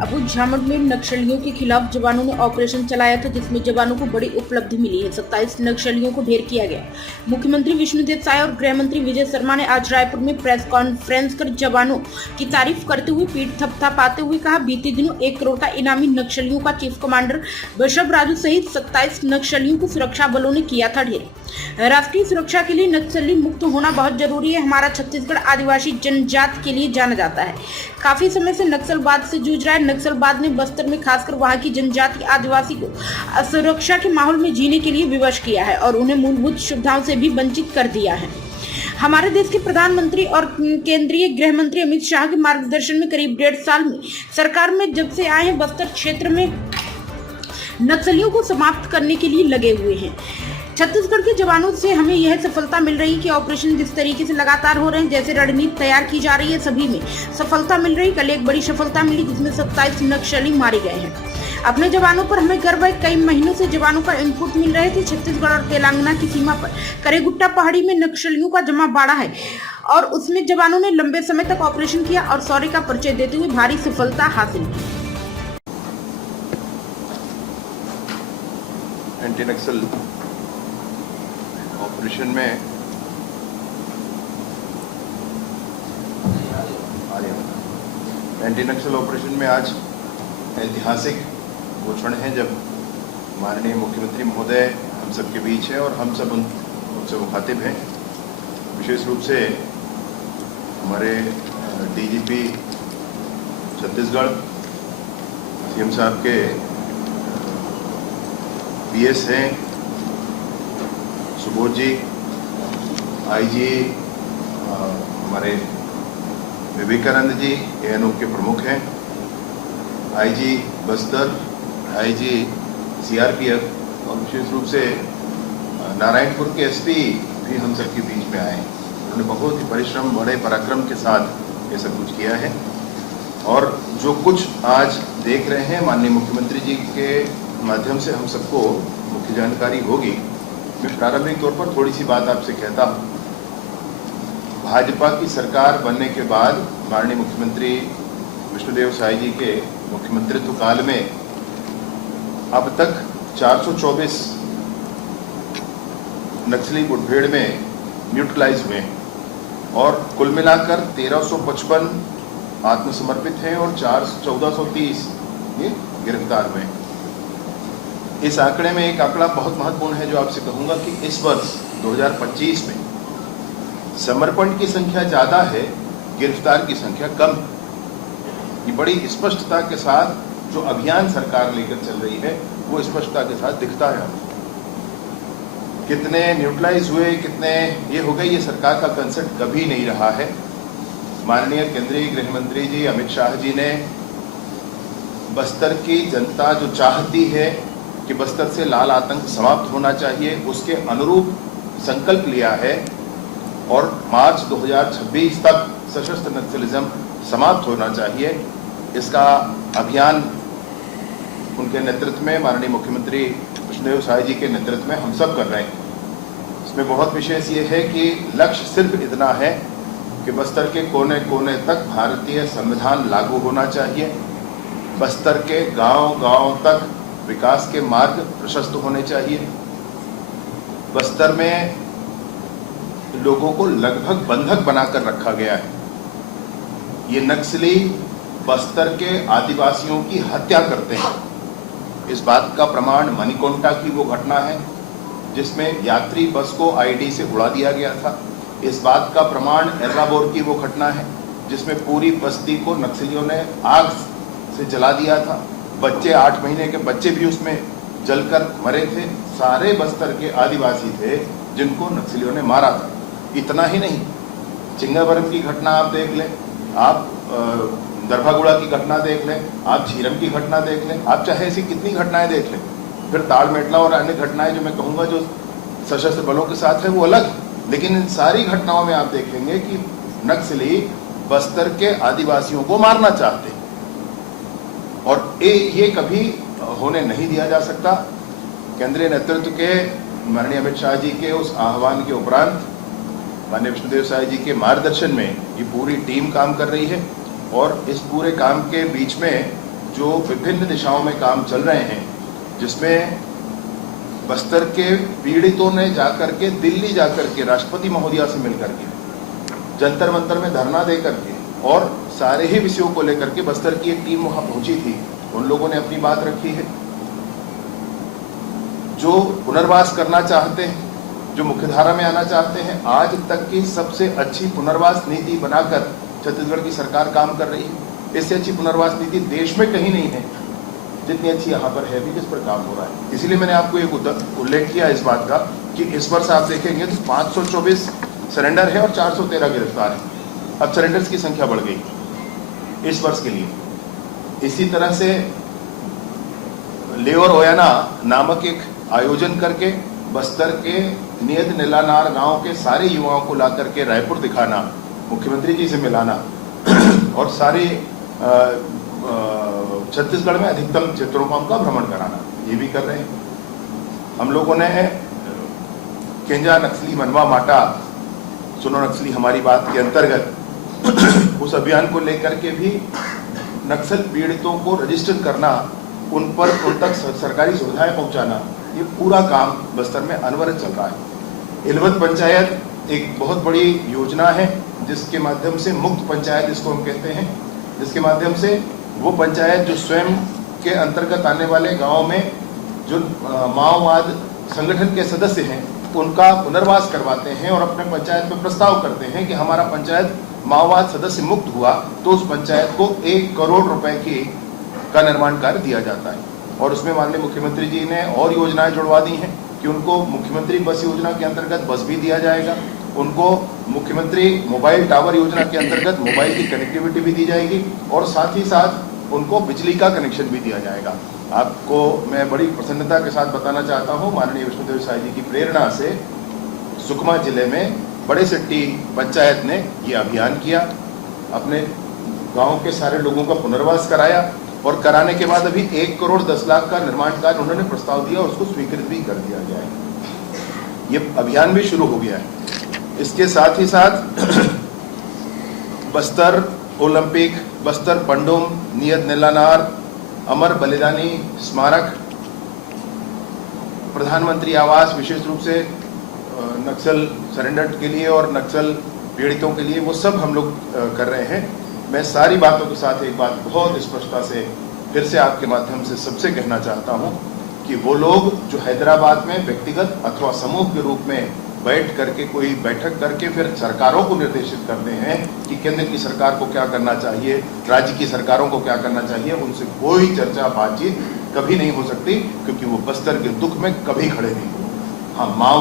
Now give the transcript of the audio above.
अबू झामड़ में नक्सलियों के खिलाफ जवानों ने ऑपरेशन चलाया था, जिसमें जवानों को बड़ी उपलब्धि मिली है। 27 नक्सलियों को ढेर किया गया। मुख्यमंत्री विष्णुदेव साय और गृह मंत्री विजय शर्मा ने आज रायपुर में प्रेस कॉन्फ्रेंस कर जवानों की तारीफ करते हुए पीठ थपथपाते हुए कहा, बीते दिनों 1 करोड़ का इनामी नक्सलियों का चीफ कमांडर बशब राजू सहित 27 नक्सलियों को सुरक्षा बलों ने किया था ढेर। राष्ट्रीय सुरक्षा के लिए नक्सली मुक्त होना बहुत जरूरी है। हमारा छत्तीसगढ़ आदिवासी जनजाति के लिए जाना जाता है। काफी समय से नक्सलवाद से जूझ रहा है। नक्सलवाद ने बस्तर में खासकर वहां की जनजाति आदिवासी को असुरक्षा के माहौल में जीने के लिए विवश किया है और उन्हें मूलभूत सुविधाओं से भी वंचित कर दिया है। हमारे देश के प्रधानमंत्री और केंद्रीय गृह मंत्री अमित शाह के मार्गदर्शन में करीब 1.5 साल में सरकार में जब से आए हैं, बस्तर क्षेत्र में नक्सलियों को समाप्त करने के लिए लगे हुए हैं। छत्तीसगढ़ के जवानों से हमें यह सफलता मिल रही है कि ऑपरेशन जिस तरीके से लगातार हो रहे हैं, जैसे रणनीति तैयार की जा रही है, सभी में सफलता मिल रही। कल एक बड़ी सफलता मिली जिसमें 27 नक्सली मारे गए हैं। अपने जवानों पर हमें गर्व है। कई महीनों से जवानों का इनपुट मिल रहे थे। छत्तीसगढ़ और तेलंगाना की सीमा पर करेगुट्टा पहाड़ी में नक्सलियों का जमा बाड़ा है और उसमें जवानों ने लंबे समय तक ऑपरेशन किया और शौर्य का परिचय देते हुए भारी सफलता हासिल की। एंटी नक्सल ऑपरेशन में आज ऐतिहासिक वो क्षण है जब माननीय मुख्यमंत्री महोदय हम सब के बीच है और हम सब उनसे मुखातिब हैं। विशेष रूप से हमारे डीजीपी छत्तीसगढ़ सीएम साहब के पीएस हैं सुबोध जी, आईजी हमारे विवेकानंद जी एएनओ के प्रमुख हैं, आईजी बस्तर, आईजी सीआरपीएफ और विशेष रूप से नारायणपुर के एसपी भी हम सब के बीच में आए। उन्होंने बहुत ही परिश्रम, बड़े पराक्रम के साथ ये सब कुछ किया है और जो कुछ आज देख रहे हैं माननीय मुख्यमंत्री जी के माध्यम से हम सबको मुख्य जानकारी होगी। मैं प्रारंभिक तौर पर थोड़ी सी बात आपसे कहता हूँ। भाजपा की सरकार बनने के बाद माननीय मुख्यमंत्री विष्णुदेव साय जी के मुख्यमंत्रित्व काल में अब तक 424 नक्सली मुठभेड़ में न्यूट्रलाइज हुए और कुल मिलाकर 1355 आत्मसमर्पित हैं और 1430 ये गिरफ्तार हुए। इस आंकड़े में एक आंकड़ा बहुत महत्वपूर्ण है जो आपसे कहूंगा कि इस वर्ष 2025 में समर्पण की संख्या ज्यादा है, गिरफ्तार की संख्या कम है। ये बड़ी स्पष्टता के साथ जो अभियान सरकार लेकर चल रही है वो स्पष्टता के साथ दिखता है। कितने न्यूट्रलाइज हुए, कितने ये हो गए, ये सरकार का कंसेप्ट कभी नहीं रहा है। माननीय केंद्रीय गृह मंत्री जी अमित शाह जी ने बस्तर की जनता जो चाहती है कि बस्तर से लाल आतंक समाप्त होना चाहिए, उसके अनुरूप संकल्प लिया है और मार्च 2026 तक सशस्त्र नक्सलिज्म समाप्त होना चाहिए। इसका अभियान उनके नेतृत्व में माननीय मुख्यमंत्री विष्णुदेव साय जी के नेतृत्व में हम सब कर रहे हैं। इसमें बहुत विशेष ये है कि लक्ष्य सिर्फ इतना है कि बस्तर के कोने कोने तक भारतीय संविधान लागू होना चाहिए। बस्तर के गांव-गांव तक विकास के मार्ग प्रशस्त होने चाहिए। बस्तर में लोगों को लगभग बंधक बनाकर रखा गया है। ये नक्सली बस्तर के आदिवासियों की हत्या करते हैं। इस बात का प्रमाण मणिकोंटा की वो घटना है जिसमें यात्री बस को आईडी से उड़ा दिया गया था। इस बात का प्रमाण एर्राबोर की वो घटना है जिसमें पूरी बस्ती को नक्सलियों ने आग से जला दिया था। बच्चे, 8 महीने के बच्चे भी उसमें जलकर मरे थे। सारे बस्तर के आदिवासी थे जिनको नक्सलियों ने मारा था। इतना ही नहीं, चिंगावरम की घटना आप देख लें, आप दरभागुड़ा की घटना देख लें, आप झीरम की घटना देख लें, आप चाहे ऐसी कितनी घटनाएं देख लें। फिर ताड़मेटला और अन्य घटनाएं जो मैं कहूँगा जो सशस्त्र बलों के साथ है वो अलग है, लेकिन इन सारी घटनाओं में आप देखेंगे कि नक्सली बस्तर के आदिवासियों को मारना चाहते हैं और ये कभी होने नहीं दिया जा सकता। केंद्रीय नेतृत्व के माननीय अमित शाह जी के उस आह्वान के उपरांत माननीय विष्णुदेव साय जी के मार्गदर्शन में ये पूरी टीम काम कर रही है और इस पूरे काम के बीच में जो विभिन्न दिशाओं में काम चल रहे हैं, जिसमें बस्तर के पीड़ितों ने जाकर के दिल्ली जाकर के राष्ट्रपति महोदया से मिलकर के, जंतर मंतर में धरना दे करके और सारे ही विषयों को लेकर के बस्तर की एक टीम वहां पहुंची थी। उन लोगों ने अपनी बात रखी है। जो पुनर्वास करना चाहते हैं, जो मुख्यधारा में आना चाहते हैं, आज तक की सबसे अच्छी पुनर्वास नीति बनाकर छत्तीसगढ़ की सरकार काम कर रही है। इससे अच्छी पुनर्वास नीति देश में कहीं नहीं है जितनी अच्छी यहाँ पर है भी, जिस पर काम हो रहा है। इसीलिए मैंने आपको एक उल्लेख किया इस बात का कि इस वर्ष आप देखेंगे तो 524 सरेंडर है और 413 गिरफ्तार है। अब सरेंडर्स की संख्या बढ़ गई इस वर्ष के लिए। इसी तरह से ले और ओयाना नामक एक आयोजन करके बस्तर के नियत नीलानार गांव के सारे युवाओं को ला करके रायपुर दिखाना, मुख्यमंत्री जी से मिलाना और सारे छत्तीसगढ़ में अधिकतम क्षेत्रों का उनका भ्रमण कराना, ये भी कर रहे हैं। हम लोगों ने केंजा नक्सली मनवा माटा सुनो नक्सली हमारी बात के अंतर्गत उस अभियान को लेकर के भी नक्सल पीड़ितों को रजिस्टर करना, उन तक सरकारी सुविधाएं पहुंचाना, ये पूरा काम बस्तर में अनवरत चल रहा है। इलवत पंचायत एक बहुत बड़ी योजना है जिसके माध्यम से मुक्त पंचायत जिसको हम कहते हैं, जिसके माध्यम से वो पंचायत जो स्वयं के अंतर्गत आने वाले गाँव में जो माओवाद संगठन के सदस्य हैं उनका पुनर्वास करवाते हैं और अपने पंचायत में प्रस्ताव करते हैं कि हमारा पंचायत माओवाद सदस्य मुक्त हुआ तो उस पंचायत को 1 करोड़ रुपए का निर्माण कार्य दिया जाता है। और उसमें माननीय मुख्यमंत्री जी ने और योजनाएं जुड़वा दी हैं कि उनको मुख्यमंत्री बस योजना के अंतर्गत बस भी दिया जाएगा, उनको मुख्यमंत्री मोबाइल टावर योजना के अंतर्गत मोबाइल की कनेक्टिविटी भी दी जाएगी और साथ ही साथ उनको बिजली का कनेक्शन भी दिया जाएगा। आपको मैं बड़ी प्रसन्नता के साथ बताना चाहता हूँ, माननीय विष्णुदेव साई जी की प्रेरणा से सुकमा जिले में बड़े सिट्टी पंचायत ने ये अभियान किया, अपने गांव के सारे लोगों का पुनर्वास कराया और कराने के बाद अभी 1 करोड़ 10 लाख का निर्माण कार्य उन्होंने प्रस्ताव दिया और उसको स्वीकृत भी कर दिया गया है। ये अभियान भी शुरू हो गया है। इसके साथ ही साथ बस्तर ओलंपिक, बस्तर पंडुम, नियत नीलानार, अमर बलिदानी स्मारक, प्रधानमंत्री आवास विशेष रूप से नक्सल सरेंडर के लिए और नक्सल पीड़ितों के लिए, वो सब हम लोग कर रहे हैं। मैं सारी बातों के साथ एक बात बहुत स्पष्टता से फिर से आपके माध्यम से सबसे कहना चाहता हूं कि वो लोग जो हैदराबाद में व्यक्तिगत अथवा समूह के रूप में बैठ करके कोई बैठक करके फिर सरकारों को निर्देशित करते हैं कि केंद्र की सरकार को क्या करना चाहिए, राज्य की सरकारों को क्या करना चाहिए, उनसे कोई चर्चा बातचीत कभी नहीं हो सकती, क्योंकि वो बस्तर के दुख में कभी खड़े नहीं हुए। हाँ, माओ